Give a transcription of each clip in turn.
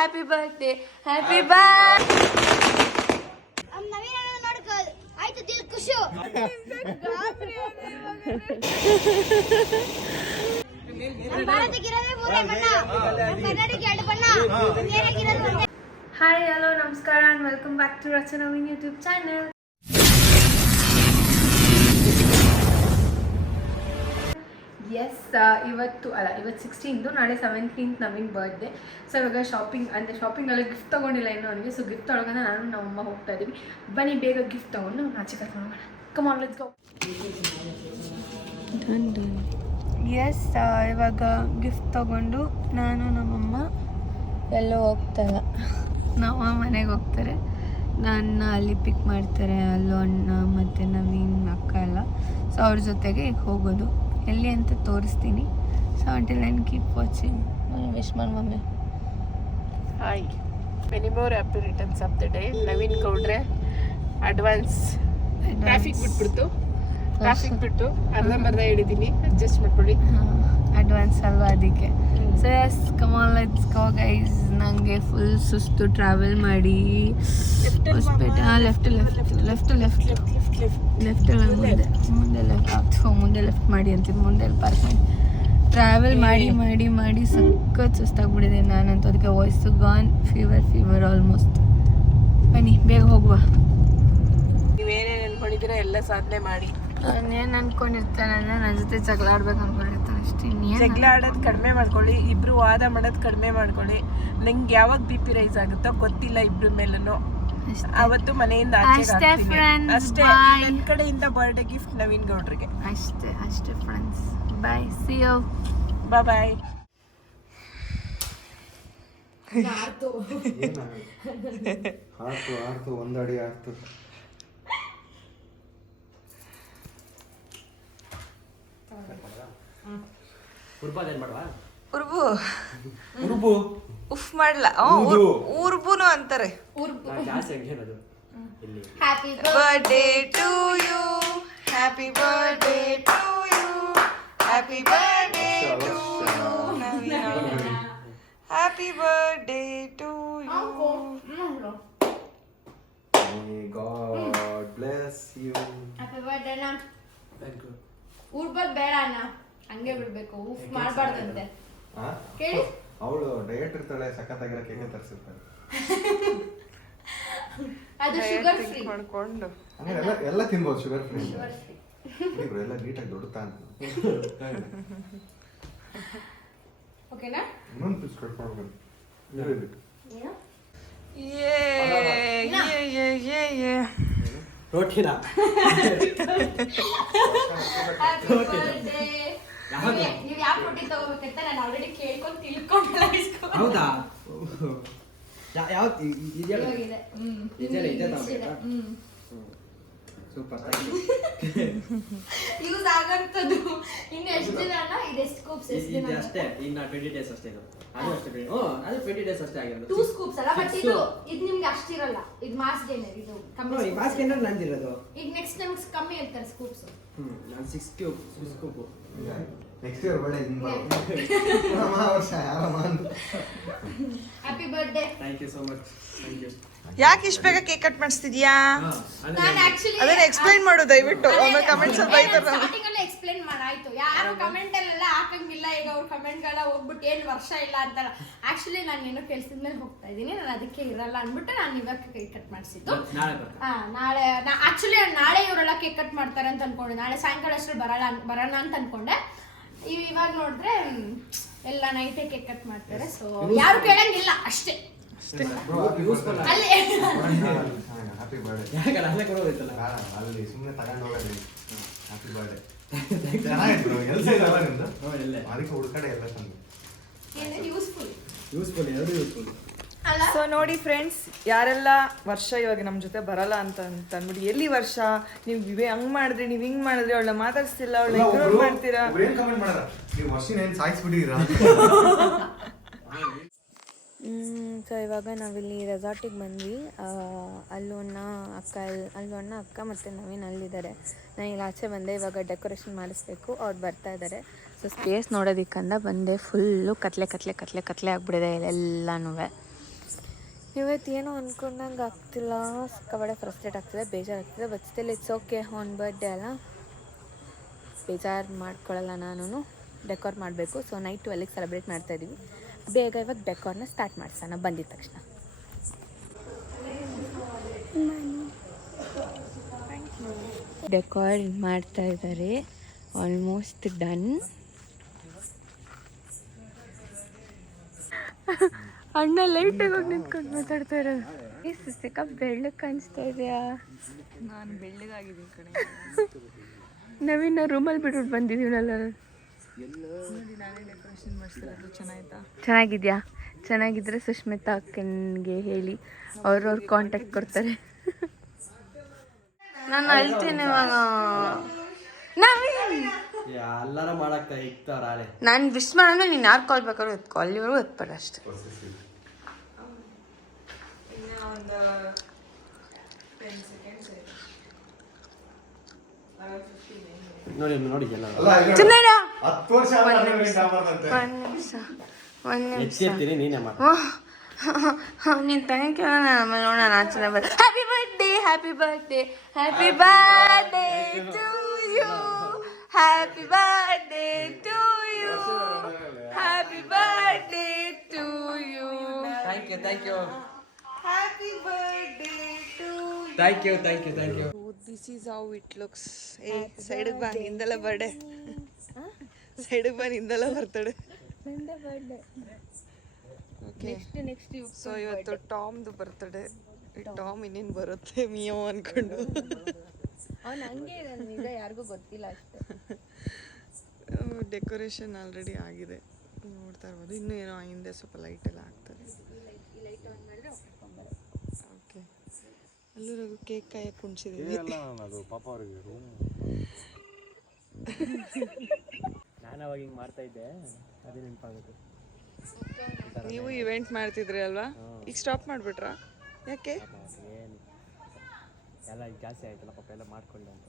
Happy birthday happy birthday. ಆಯ್ತು ದಿಲ್ ಖುಷಿ. ಹಾಯ್ ಹಲೋ ನಮಸ್ಕಾರ and welcome back to Rachana ವಿನ್ ಯೂಟ್ಯೂಬ್ ಚಾನಲ್. ಇವತ್ತು 16th, ನಾಳೆ 17th ನವೀನ್ ಬರ್ತ್ಡೇ. ಸೊ ಇವಾಗ ಶಾಪಿಂಗಲ್ಲಿ ಗಿಫ್ಟ್ ತೊಗೊಂಡಿಲ್ಲ ಇನ್ನೂ ಅವನಿಗೆ. ಸೊ ಗಿಫ್ಟ್ ತೊಗೊಳೋಣ ನಾನು ನಮ್ಮಮ್ಮ ಹೋಗ್ತಾ ಇದ್ದೀವಿ. ಬನ್ನಿ ಬೇಗ ಗಿಫ್ಟ್ ತೊಗೊಂಡು ನಾಚೆ ಕರ್ಕೊಂಡು ಹೋಗೋಣ. ಕಮ್ ಆನ್ ಲೆಟ್ಸ್ ಗೋ. ಇವಾಗ ಗಿಫ್ಟ್ ತೊಗೊಂಡು ನಾನು ನಮ್ಮಮ್ಮ ಎಲ್ಲೋ ಹೋಗ್ತಾಯಿಲ್ಲ. ನಮ್ಮ ಮನೆಗೆ ಹೋಗ್ತಾರೆ, ನನ್ನ ಅಲ್ಲಿ ಪಿಕ್ ಮಾಡ್ತಾರೆ. ಅಲ್ಲೂ ಅಣ್ಣ ಮತ್ತು ನವೀನ್ ಅಕ್ಕ ಎಲ್ಲ. ಸೊ ಅವ್ರ ಜೊತೆಗೆ ಈಗ ಹೋಗೋದು. ಎಲ್ಲಿ ಅಂತ ತೋರಿಸ್ತೀನಿ. So until then keep watching. Wish ಮಾಡಿ mummy. Hi, many more happy returns of the day. Naveen ಗೌಡ್ರೆ ಅಡ್ವಾನ್ಸ್. ಟ್ರಾಫಿಕ್ ಬಿಟ್ಟು ಅರ್ಧಂಬರ್ಧ ಹೇಳಿದ್ದೀನಿ, ಅಡ್ಜಸ್ಟ್ ಮಾಡ್ಕೊಳ್ಳಿ. ಅಡ್ವಾನ್ಸ್ ಅಲ್ವಾ ಅದಕ್ಕೆ. So yes come on let's go guys. ನನಗೆ ಫುಲ್ ಸುಸ್ತು ಟ್ರಾವೆಲ್ ಮಾಡಿ. ಹೊಸಪೇಟೆ ಮುಂದೆ ಲೆಫ್ಟ್ ಮಾಡಿ ಅಂತೀನಿ. ಮುಂದೆ ಪಾರ್ಕ್ ಮಾಡಿ ಟ್ರಾವೆಲ್ ಮಾಡಿ ಸಖತ್ ಸುಸ್ತಾಗ್ಬಿಟ್ಟಿದೆ ನಾನಂತೂ. ಅದಕ್ಕೆ ವಾಯ್ಸು ಗಾನ್, ಫೀವರ್ ಆಲ್ಮೋಸ್ಟ್. ಬನ್ನಿ ಬೇಗ ಹೋಗುವ. ನೀವೇನೇನು ಅನ್ಕೊಂಡಿದ್ದೀರಾ ಎಲ್ಲ ಸಾಧನೆ ಮಾಡಿ. ನಾನೇನು ಅನ್ಕೊಂಡಿರ್ತಾನೆ ಅಂದರೆ ನನ್ನ ಜೊತೆ ಜಗಳ ಆಡ್ಬೇಕು ಅನ್ಕೊಂಡಿರ್ತಾನೆ ಅಷ್ಟೇ. ಜಗಳ ಆಡೋದು ಕಡಿಮೆ ಮಾಡ್ಕೊಳ್ಳಿ, ಇಬ್ರು ವಾದ ಮಾಡೋದು ಕಡಿಮೆ ಮಾಡ್ಕೊಳ್ಳಿ. ನಂಗೆ ಯಾವಾಗ ಬಿ ಪಿ ರೈಸ್ ಆಗುತ್ತೋ ಗೊತ್ತಿಲ್ಲ ಇಬ್ರ ಮೇಲೂ. ಅವತ್ತು ಮನೆಯಿಂದ ಅಷ್ಟೇ. ನನ್ನ ಕಡೆಯಿಂದ ಬರ್ಡೇ ಗಿಫ್ಟ್ ನವೀನ್ ಗೌಡ್ರಿಗೆ. ಅಷ್ಟೇ friends. Bye, see you. Bye. ಆರ್ತು ಒಂದಡಿ ಆರ್ತು. ಉರ್ಬು ಉಫ್ ಮಾಡ್ಲ ಉರ್ಬುನು ಅಂತಾರೆ. Happy birthday to you, happy birthday to you, happy birthday to you ನವೀನ, happy birthday to you. May God bless you. Happy birthday ಅಣ್ಣ. ಉರ್ಬಲ್ ಬೇಡ ಅಣ್ಣ, ಹಂಗೆ ಬಿಡ್ಬೇಕು. ಉಫ್ ಮಾಡಬಾರ್ದಂತೆ. ಕೇಳಿ, ಅವಳು ಡಯಟ್ ಇರ್ತಾಳೆ, ಸಖತ್ತಾಗಿರೋ ಕೇಕ್ ತರಿಸಿರ್ತಾಳೆ. ಅದು ಶುಗರ್ ಫ್ರೀ ಮಾಡ್ಕೊಂಡು ಎಲ್ಲ ತಿನ್ಬೋದು. ಶುಗರ್ ಫ್ರೀ ಎಲ್ಲ ನೀಟಾಗಿ ದೊಡ್ಡತಾ ಅಂತ. ಓಕೆನಾ? ಇನ್ನೊಂದು ಪೀಸ್ ಕಟ್ ಮಾಡ್ಬೇಕು. ರೋಟಿನಾ ನೀವು ಯಾವ ರೊಟ್ಟಿ ತಗೋಬೇಕಂತ ನಾನು ಆಲ್ರೆಡಿ ಕೇಳ್ಕೊಂಡು ತಿಳ್ಕೊಂಡೆ. ಹೌದಾ? ಸೂಪರ್, ಯೂಸ್ ಆಗಂತದ್ದು. ಇನ್ನು ಎಷ್ಟು ದಿನ ಅಣ್ಣ? ಇದು ಎಷ್ಟು ಸ್ಕೂಪ್ಸ್? ಇದು ಅಷ್ಟೇ, ಇನ್ನು 20 days ಅಷ್ಟೇ. ಇದು ಅದು ಅಷ್ಟೇ. ಅದು 20 days ಅಷ್ಟೇ ಆಗಿರೋದು. 2 ಸ್ಕೂಪ್ಸ್ ಅಲ್ಲ, ಬಟ್ ಇದು ನಿಮ್ಗೆ ಅಷ್ಟಿರಲ್ಲ. ಇದು ಮಾಸ್ ಗೇನರ್, ಇದು ಕಮ್ಮಿ. ಈ ಮಾಸ್ ಗೇನರ್ ನಂದಿರೋದು. ಈಗ ನೆಕ್ಸ್ಟ್ ನಮ್ಗೆ ಕಮ್ಮಿ ಹೇಳ್ತಾರೆ ಸ್ಕೂಪ್ಸ್. ನಾನು 6 ಸ್ಕೂಪ್. ನೆಕ್ಸ್ಟ್ ಇಯರ್ ಒಳ್ಳೆ happy birthday. Thank you so much. Thank you. ಯಾಕೆ ಇಷ್ಟು ಬೇಗ ಕೇಕ್ ಕಟ್ ಮಾಡಿಸ್ತಿದ್ಯಾ? ಅದನ್ನ ಎಕ್ಸ್ಪ್ಲೈನ್ ಮಾಡು ದಯವಿಟ್ಟು. ಆಮೇಲೆ ಕಮೆಂಟ್ಸ್ ಅಲ್ಲಿ ಬೈತಾರೆ. ಸ್ಟಾರ್ಟಿಂಗ್ ಅಲ್ಲೇ ಎಕ್ಸ್ಪ್ಲೈನ್ ಮಾಡಾಯ್ತು. ಯಾರು ಕಮೆಂಟ್ ಅಲ್ಲೆಲ್ಲ ಹಾಕಂಗಿಲ್ಲ. ಈಗ ಅವ್ರ ಕಮೆಂಟ್ ಗಳ ಹೋಗ್ಬಿಟ್ಟು ಏನು ವರ್ಷ ಇಲ್ಲ ಅಂತಾರ. ಆಕ್ಚುಲಿ ನಾನು ಏನೋ ಕೆಲ್ಸದ ಮೇಲೆ ಹೋಗ್ತಾ ಇದ್ದೀನಿ, ನಾನು ಅದಕ್ಕೆ ಇರಲ್ಲ ಅಂದ್ಬಿಟ್ಟು ನಾನು ಇವಾಗ ಕೇಕ್ ಕಟ್ ಮಾಡಿಸಿದ್ದು. ನಾಳೆ ಆಕ್ಚುಲಿ ನಾಳೆ ಇವರೆಲ್ಲ ಕೇಕ್ ಕಟ್ ಮಾಡ್ತಾರೆ ಅಂತ ಅನ್ಕೊಂಡೆ. ನಾಳೆ ಸಾಯಂಕಾಲ ಅಷ್ಟರಲ್ಲಿ ಬರೋಣ ಅಂತ ಅನ್ಕೊಂಡೆ. ಇವಾಗ ನೋಡಿದ್ರೆ ಎಲ್ಲ ನೈಟೇ ಕೇಕ್ ಕಟ್ ಮಾಡ್ತಾರೆ. ಸೊ ಯಾರು ಕೇಳಂಗಿಲ್ಲ ಅಷ್ಟೇ. Happy birthday. ಅಲ್ಲಿ ಸುಮ್ಮನೆ ತಗೊಂಡು ಹೋಗೋದು. Happy birthday. ಚೆನ್ನಾಗಿತ್ತು. ಅದಕ್ಕೆ ಹುಡ್ಕಡೆ ಎಲ್ಲ ತಂದು ಯೂಸ್ಫುಲ್ ಎರಡು ಯೂಸ್ಫುಲ್. ಸೊ ನೋಡಿ ಫ್ರೆಂಡ್ಸ್, ಯಾರೆಲ್ಲ ವರ್ಷ ಇವಾಗ ನಮ್ಮ ಜೊತೆ ಬರಲ್ಲ ಅಂತ ಅಂದ್ಬಿಟ್ಟು ಎಲ್ಲಿ ವರ್ಷ ನೀವು ಹಂಗ್ ಮಾಡಿದ್ರಿ, ನೀವು ಹಿಂಗ್ ಮಾಡಿದ್ರಿ, ಅವಳನ್ನ ಮಾತಾಡ್ಸ್ತಿಲ್ಲ, ಅವಳನ್ನ ಇಗ್ನೋರ್ ಮಾಡ್ತೀರಾ. ಸೊ ಇವಾಗ ನಾವಿಲ್ಲಿ ರೆಸಾರ್ಟಿಗೆ ಬಂದ್ವಿ. ಅಲ್ಲೂ ಅಣ್ಣ ಅಕ್ಕ ಮತ್ತು ನವೀನ್ ಅಲ್ಲಿದ್ದಾರೆ. ನಾನು ಇಲ್ಲಿ ಆಚೆ ಬಂದೆ. ಇವಾಗ ಡೆಕೋರೇಷನ್ ಮಾಡಿಸ್ಬೇಕು, ಅವ್ರು ಬರ್ತಾ ಇದ್ದಾರೆ. ಸೊ ಸ್ಪೇಸ್ ನೋಡೋದಕ್ಕಂದ ಬಂದೆ. ಫುಲ್ಲು ಕತ್ಲೆ ಆಗ್ಬಿಟ್ಟಿದೆ ಇಲ್ಲೆಲ್ಲನೂ. ಇವತ್ತು ಏನೋ ಅಂದ್ಕೊಂಡಂಗೆ ಆಗ್ತಿಲ್ಲ, ಸಿಕ್ಕಾಪಟ್ಟೆ ಫ್ರಸ್ಟ್ರೇಟ್ ಆಗ್ತಿದೆ, ಬೇಜಾರಾಗ್ತಿದೆ. ಬಟ್ ಸ್ಟಿಲ್ ಇಟ್ಸ್ ಓಕೆ, ಅವ್ನ ಬರ್ಡೇ ಅಲ್ಲ, ಬೇಜಾರು ಮಾಡ್ಕೊಳ್ಳಲ್ಲ. ನಾನು ಡೆಕೋರ್ ಮಾಡಬೇಕು. ಸೊ ನೈಟ್ 12ಗೆ ಸೆಲೆಬ್ರೇಟ್ ಮಾಡ್ತಾಯಿದ್ದೀವಿ. ಬೇಗ ಇವಾಗ ಡೆಕೋರ್ನ ಸ್ಟಾರ್ಟ್ ಮಾಡಿಸೋಣ ಬಂದಿದ ತಕ್ಷಣ. ಡೆಕೋರ್ ಮಾಡ್ತಾ ಇದ್ದಾರೆ, ಆಲ್ಮೋಸ್ಟ್ ಡನ್. ಅಣ್ಣ ಲೈಟಾಗಿ ಹೋಗಿ ನಿಂತ್ಕೊಂಡು ಮಾತಾಡ್ತಾ ಇರೋದು. ಸಿಕ್ಕ ಬೆಳ್ಳಗೆ ಕಾಣಿಸ್ತಾ ಇದೆಯಾ? ನಾನು ಬೆಳ್ಳಗಾಗಿದ್ದೀನಿ ಕಣೆ. ನವೀನ ರೂಮಲ್ಲಿ ಬಿಟ್ಬಿಟ್ಟು ಬಂದಿದ್ದೀವಲ್ಲ. ನೋಡಿ ನಾನೇ ಡೆಕೋರೇಷನ್ ಮಾಡಿಸಿರೋದು. ಚೆನ್ನಾಯ್ತಾ? ಚೆನ್ನಾಗಿದ್ಯಾ? ಚೆನ್ನಾಗಿದ್ರೆ ಸುಷ್ಮಿತಾ ಅಕ್ಕನಿಗೆ ಹೇಳಿ, ಅವ್ರವ್ರ ಕಾಂಟ್ಯಾಕ್ಟ್ ಕೊಡ್ತಾರೆ. ನಾನು ಅಳ್ತೀನಿ ಇವಾಗ. ಎಲ್ಲಾರ ಮಾಡಾಕ್ತಾ ಇಕ್ತಾರ ಆಳೆ. ನಾನು ವಿಶ್ ಮಾಡೋಣ, ನೀನು ಯಾರು ಕಾಲ್ ಬೇಕಾದ್ರೂ ಎತ್ಕೊ, ಅಲ್ಲಿವರೆಗೂ ಎತ್ಬೇಡ ಅಷ್ಟೆ. ನೋಡಿ ನೋಡಿ ಎಲ್ಲ ಚಿನ್ನಯ್ಯ 10 ವರ್ಷ ಒಂದು ನಿಮಿಷ ಎತ್ತೀನಿ ನೀನೇ ಮಾಡಿ. ನೀನು ಥ್ಯಾಂಕ್ ಯು. ಆಮೇಲೆ ನೋಡೋಣ ನಾಚನೆ ಬರ್. Happy birthday, happy birthday, happy birthday to you, happy birthday to you, happy birthday to you. Thank you thank you happy birthday to thank you thank you thank you. This is how it looks. ಏ ಸೈಡಿಗೆ ಬಾ, ನಿಂದೆಲ್ಲ birthday. ಸೈಡಿಗೆ ಬಾ, ನಿಂದೆಲ್ಲ birthday. Okay, so ಇವತ್ತು ಟಾಮ್ದು birthday. Tom ಇನ್ನೇನು ಬರುತ್ತೆ Mayo ಅನ್ಕೊಂಡು. ಅವ್ನು ಹಂಗೆ ಈಗ ಯಾರಿಗೂ ಗೊತ್ತಿಲ್ಲ ಅಷ್ಟೇ. ಡೆಕೋರೇಷನ್ ಆಲ್ರೆಡಿ ಆಗಿದೆ, ನೋಡ್ತಾ ಇರ್ಬೋದು. ಇನ್ನೂ ಏನೋ ಹಿಂದೆ ಸ್ವಲ್ಪ ಲೈಟ್ ಎಲ್ಲ ಆಗ್ತದೆ. ಓಕೆ, ಅಲ್ಲೂ ಕೇಕ್ ಕಾಯಕ್ಕೆ ಕುಣಿಸಿದ್ದೀವಿ. ನಾನು ಅವಾಗ ಹಿಂಗೆ ಮಾಡ್ತಾ ಇದ್ದೆ, ಅದೇ ನೆನಪಾಗುತ್ತೆ. ನೀವು ಇವೆಂಟ್ ಮಾಡ್ತಿದ್ರಿ ಅಲ್ವಾ? ಈಗ ಸ್ಟಾಪ್ ಮಾಡಿಬಿಟ್ರಾ? ಯಾಕೆ? ಏನು ಎಲ್ಲ ಈಗ ಜಾಸ್ತಿ ಆಯ್ತಲ್ಲ ಪಾಪ, ಎಲ್ಲ ಮಾಡ್ಕೊಂಡೆ ಅಂತ.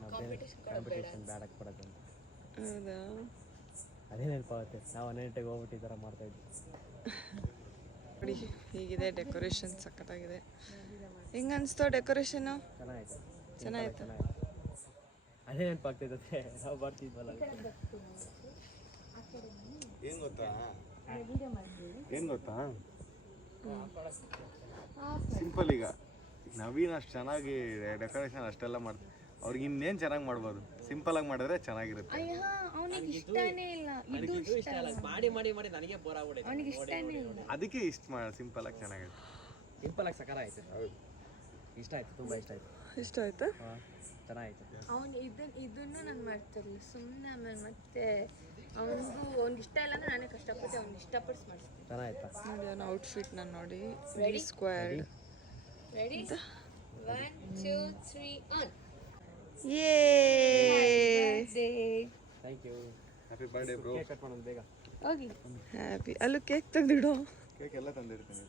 ನಾವು ಬೇರೆ ಕಾಂಪಿಟೇಷನ್ ಬ್ಯಾಡಕ್ಕೆ ಕೊಡೋದು ಅಂತ. ಹೌದಾ? ಅದೇ ನೆನಪಾಗುತ್ತೆ. ನಾವು 12 ಹೋಗ್ಬಿಟ್ಟು ಈ ಥರ ಮಾಡ್ತಾ ಇದ್ವಿ. ನೋಡಿ ಹೀಗಿದೆ ಡೆಕೋರೇಷನ್, ಸಖತ್ತಾಗಿದೆ. ಹೆಂಗೆ ಅನಿಸ್ತೋ ಡೆಕೋರೇಷನು? ಚೆನ್ನಾಯ್ತು. ಚೆನ್ನಾಯ್ತು. ಅದೇ ನೆನಪಾಗ್ತೈತೆ, ನಾವು ಬರ್ತಿದ್ವಲ್ಲ. ಏನ್ ಗೊತ್ತಾ ಸಿಂಪಲ್. ಈಗ ನವೀನ್ ಅಷ್ಟು ಚೆನ್ನಾಗಿ ಡೆಕೋರೇಷನ್ ಅಷ್ಟೆಲ್ಲ ಮಾಡ್ತಾರೆ, ಅವ್ರಿಗೆ ಇನ್ನೇನು ಚೆನ್ನಾಗಿ ಮಾಡ್ಬೋದು. ಸಿಂಪಲ್ ಆಗಿ ಮಾಡಿದ್ರೆ ಚೆನ್ನಾಗಿರುತ್ತೆ. ಮಾಡಿ ಮಾಡಿ ಮಾಡಿ ನನಗೆ ಬೋರ್ ಆಗ್ಬಿಡುತ್ತೆ. ಅದಕ್ಕೆ ಸಿಂಪಲ್ ಆಗಿ ಚೆನ್ನಾಗಿದೆ. ಸಿಂಪಲ್ ಆಗಿ ಸಕಾರ ಆಯ್ತು. ಇಷ್ಟ ಆಯ್ತು, ತುಂಬಾ ಇಷ್ಟ ಆಯ್ತು. ಇಷ್ಟ ಆಯ್ತಾ? ಚೆನ್ನಾಗಿತ್ತು. ಅವನು ಇದನ್ನು ನಾನು ಮಾಡ್ತಿರಲಿಲ್ಲ ಸುಮ್ಮನೆ. ಆಮೇಲೆ ಮತ್ತೆ ಅವ್ನಿಗೆ ಇಷ್ಟ ಇಲ್ಲ ಅಂದ್ರೆ ನಾನೇ ಕಷ್ಟಪಟ್ಟು ಅವ್ನಿಗೆ ಇಷ್ಟಪಟ್ಟು ಮಾಡಿಸ್ತೀನಿ. ಚೆನ್ನಾಯ್ತಾ? ನೋಡಿ ಅವನ ಔಟ್ಫಿಟ್ನ ನೋಡಿ. Squared. Ready? 1 2 3 on. Yay! Thank you. Happy birthday bro. Cake cut ಮಾಡೋದು ಬೇಗ. ಹೋಗಿ. ಹ್ಯಾಪಿ. ಅಲ್ಲೂ ಕೇಕ್ ತೆಗೆದಿಡು. ಕೇಕ್ ಎಲ್ಲ ತಂದಿರ್ತೀನಿ.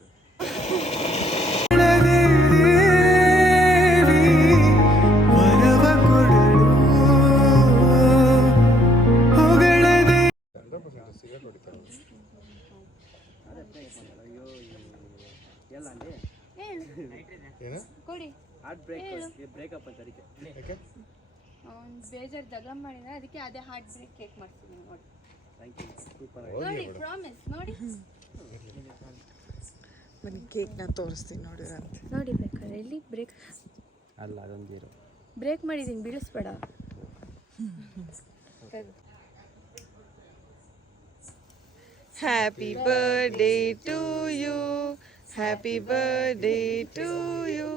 ಎಲ್ಲ ಅಲ್ಲಿ ಕೊಡಿ. ಹಾರ್ಟ್ ಬ್ರೇಕಪ್ ಅಂತ ಅದಕ್ಕೆ. ಅವ್ನು ಬೇಜಾರು ಜಗಳ ಮಾಡಿದ, ಅದಕ್ಕೆ ಅದೇ ಹಾರ್ಟ್ ಬ್ರೇಕ್ ಕೇಕ್ ಮಾಡ್ತೀನಿ ನೋಡಿ. Thank you, super. ನೋಡಿ ಪ್ರಾಮಿಸ್ ನೋಡಿ. ಬನ್ನಿ ಕೇಕ್ನ ತೋರಿಸ್ತೀನಿ ನೋಡಿ ಅಂತ. ನೋಡಿ ಬೇಕಾದ್ರೆ ಇಲ್ಲಿ ಬ್ರೇಕ್ ಅಲ್ಲ ಅದೊಂದು ಇರೋ ಬ್ರೇಕ್ ಮಾಡಿದ್ದೀನಿ, ಬೀಳಿಸ್ಬೇಡ. Happy birthday to you, happy birthday to you,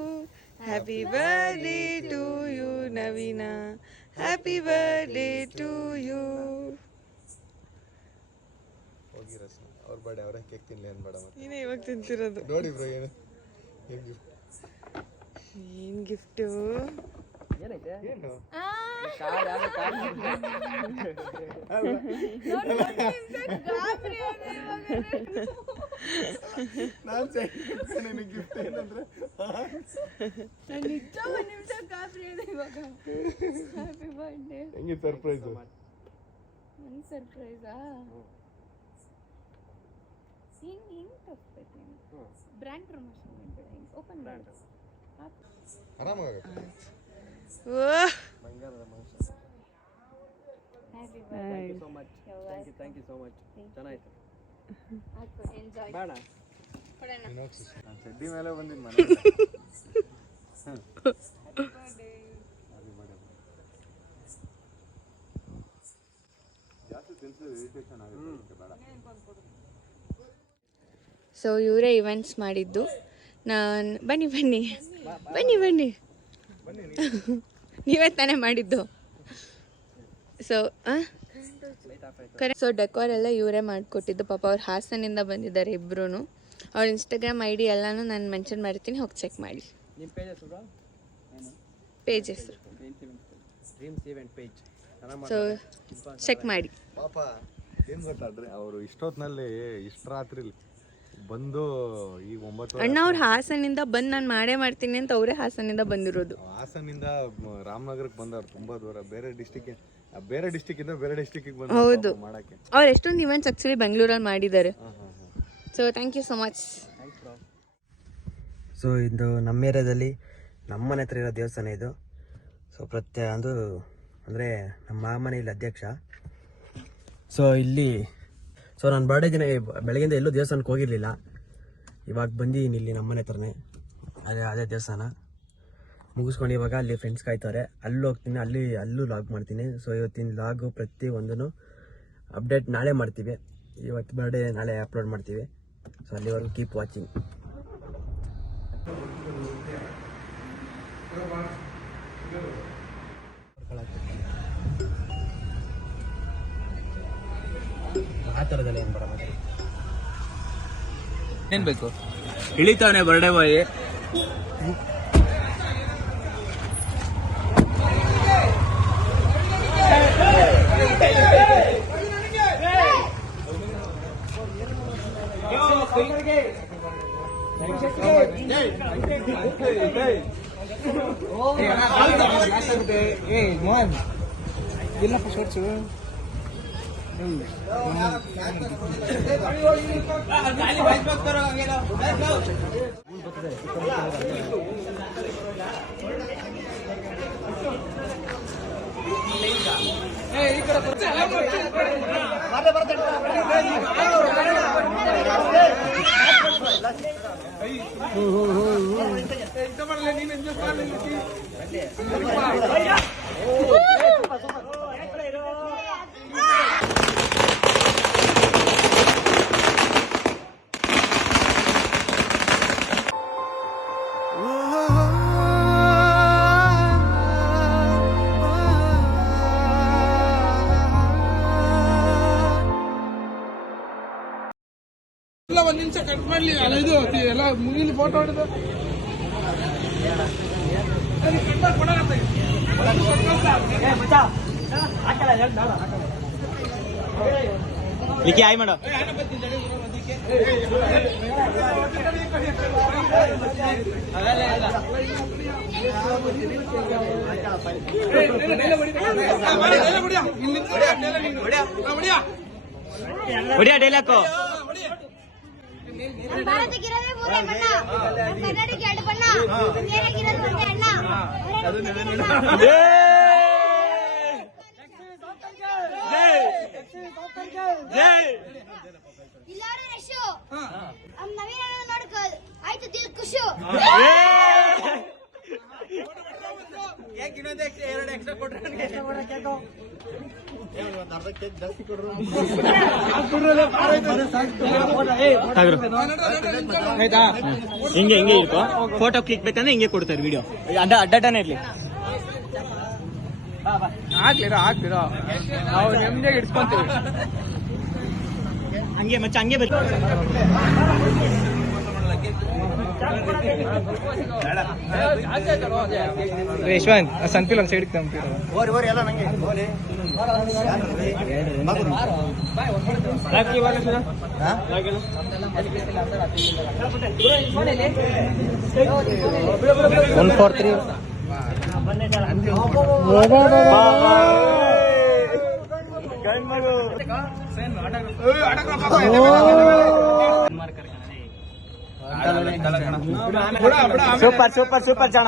happy birthday to you ನವೀನ, ಹ್ಯಾಪಿ ಬರ್ಡೇ ಟು ಯು. ಅವ್ರ ಬರ್ಡೇ ಅವರೇ ಕೇಕ್ ತಿನ್ಲಿ ಅನ್ಬೇಡ. ನೀನೇ ಇವಾಗ ತಿಂತಿರೋದು ನೋಡಿ ಬ್ರೋ. ಏನು ಏನು ಗಿಫ್ಟು? ಏನೈತೆ? ಏನು ನಾನು ಗಿಫ್ಟ್ ಏನಂದ್ರೆ ನಿಜ ಒಂದು ನಿಮಿಷ ಗಾಬರಿ ಇದೆ ಇವಾಗ. Happy birthday. ಹೆಂಗೆ ಸರ್ಪ್ರೈಸ್? ಒಂದು ಸರ್ಪ್ರೈಸಾ? ಹಿಂಗೆ ತೋರಿಸ್ಬೇಕು ನೀನು. ಬ್ರ್ಯಾಂಡ್ ಪ್ರಮೋಷನ್ ಓಪನ್ ಮಾಡಿ ಆರಾಮಾಗುತ್ತೆ. ಬಂಗಾರದ ಮನುಷ್ಯ. Happy thank you so much. Thank you so much. ಚೆನ್ನಾಯ್ತು. ಎಂಜಾಯ್ ಬೇಡ ನಾನು ಚಡ್ಡಿ ಮೇಲೆ ಬಂದಿದ್ದು ಮನೆ ಜಾಸ್ತಿ ತಿನ್ಸಿದ್ರೆ ಇರಿಟೇಷನ್ ಆಗುತ್ತೆ, ಬೇಡ. ಸೊ ಇವರೇ ಇವೆಂಟ್ಸ್ ಮಾಡಿದ್ದು. ನಾನು ಬನ್ನಿ ಬನ್ನಿ ಬನ್ನಿ ಬನ್ನಿ ನೀವೇ ತಾನೇ ಮಾಡಿದ್ದು. ಸೊ ಡೆಕೋರ್ ಎಲ್ಲ ಇವರೇ ಮಾಡಿಕೊಟ್ಟಿದ್ದು. ಪಾಪ ಅವ್ರು ಹಾಸನಿಂದ ಬಂದಿದ್ದಾರೆ ಇಬ್ಬರೂ. ಅವ್ರ ಇನ್ಸ್ಟಾಗ್ರಾಮ್ ID ಎಲ್ಲನೂ ನಾನು ಮೆನ್ಷನ್ ಮಾಡಿರ್ತೀನಿ, ಹೋಗಿ ಚೆಕ್ ಮಾಡಿ. ನಿಮ್ಮ ಪೇಜ್ ಹೆಸರು ಪೇಜ್ ಹೆಸರು dreams event page. So check ಮಾಡಿ. ಪಾಪ ಏನು ಗೊತ್ತಾಡ್ರಿ, ಅವರು ಇಷ್ಟೊತ್ತಿನಲ್ಲಿ ಇಷ್ಟು ರಾತ್ರಿ ಬಂದು ಈಗ 9 ಅಣ್ಣ ಅವ್ರು ಹಾಸನಿಂದ ಬಂದು ನಾನು ಮಾಡೇ ಮಾಡ್ತೀನಿ ಅಂತ ಅವರೇ ಹಾಸನಿಂದ ಬಂದಿರೋದು. ಹಾಸನಿಂದ ರಾಮನಗರಕ್ಕೆ ಬಂದವ್ರು, ತುಂಬಾ ದೂರ, ಬೇರೆ ಡಿಸ್ಟಿಕ್ಕಿಂದ ಬೇರೆ ಡಿಸ್ಟಿಕ್ಕಿಗೆ ಹೌದು. ಬಂದು ಮಾಡಕ್ಕೆ. ಅವ್ರು ಎಷ್ಟೊಂದು ಇವೆಂಟ್ಸ್ ಆ್ಯಕ್ಚುಲಿ ಬೆಂಗಳೂರಲ್ಲಿ ಮಾಡಿದ್ದಾರೆ. So thank you so much. So ಇದು ನಮ್ಮ ಏರಿಯಾದಲ್ಲಿ ನಮ್ಮ ಮನೆ ಹತ್ರ ಇರೋ ದೇವಸ್ಥಾನ ಇದು. ಸೊ ಅದು ಅಂದರೆ ನಮ್ಮ ಮಾಮನೆ ಇಲ್ಲಿ ಅಧ್ಯಕ್ಷ. ಸೊ ಇಲ್ಲಿ ನಾನು ಬರ್ಡೇ ದಿನ ಬೆಳಗ್ಗೆಯಿಂದ ಎಲ್ಲೂ ದೇವಸ್ಥಾನಕ್ಕೆ ಹೋಗಿರಲಿಲ್ಲ. ಇವಾಗ ಬಂದಿದ್ದೀನಿ ಇಲ್ಲಿ ನಮ್ಮ ಮನೆ ಹತ್ರನೇ, ಅದೇ ದೇವಸ್ಥಾನ ಮುಗಿಸ್ಕೊಂಡು ಇವಾಗ ಅಲ್ಲಿ ಫ್ರೆಂಡ್ಸ್ ಕಾಯ್ತಾರೆ, ಅಲ್ಲಿ ಹೋಗ್ತೀನಿ, ಅಲ್ಲೂ ಲಾಗ್ ಮಾಡ್ತೀನಿ. ಸೊ ಇವತ್ತಿನ ಲಾಗು ಪ್ರತಿ ಒಂದೂ ಅಪ್ಡೇಟ್ ನಾಳೆ ಮಾಡ್ತೀವಿ. ಇವತ್ತು ಬರ್ಡೇ ನಾಳೆ ಅಪ್ಲೋಡ್ ಮಾಡ್ತೀವಿ. ಸೊ ಅಲ್ಲಿವರೆಗೂ ಕೀಪ್ ವಾಚಿಂಗ್. ಆ ಥರದಲ್ಲಿ ಏನು ಬರೋದು ಏನು ಬೇಕು ಇಳಿತಾವನೆ ಬರ್ಡೇ ಬಾಯ್. ಎಲ್ಲಪ್ಪ ಶೋರ್ಟ್ಸು ಒಂದ್ ನಿಮಿಷ ಕಟ್ ಮಾಡ್ಲಿ. ಅಲ್ಲ ಇದು ಎಲ್ಲ ಮುಗಿಲಿ ಫೋಟೋ ಹೊಡೆದು ಆಯ್ ಮಾಡೋ. ಹೊಡಿಯಾ ಡೈಲಾಕು. ಭಾರತಕ್ಕಿರೋದೇ ಮೂರೇ ಬಣ್ಣ, ಕನ್ನಡಕ್ಕೆ 2 ಬಣ್ಣ, ಬೇರೆಗಿರೋದು ಒಂದೇ ಅಣ್ಣ. ಇಲ್ಲಾರು ರಶು ನವೀನ ನೋಡ್ಕ ಆಯ್ತು ದಿಲ್ ಖುಷು. ಹಿಂಗೆ ಇರ್ಕೋ. ಫೋಟೋ ಕ್ಲಿಕ್ ಬೇಕಂದ್ರೆ ಹಿಂಗೆ ಕೊಡ್ತಾರೆ ವಿಡಿಯೋ. ಅಡ್ಡಾನೇ ಇರ್ಲಿ. ಆಗ್ಲಿರೋ ನಾವು ನೆಮ್ಮದಿಯಾಗಿ ಇಡ್ಸ್ಕೊಂತೀವಿ. ಹಂಗೆ ಮಚ್ಚ ಹಂಗೆ ಬೇಕು. ಯಶವಂತ್ ಸನ್ಫಿಲ್ ಒಂದು side computer super super super ಚಣ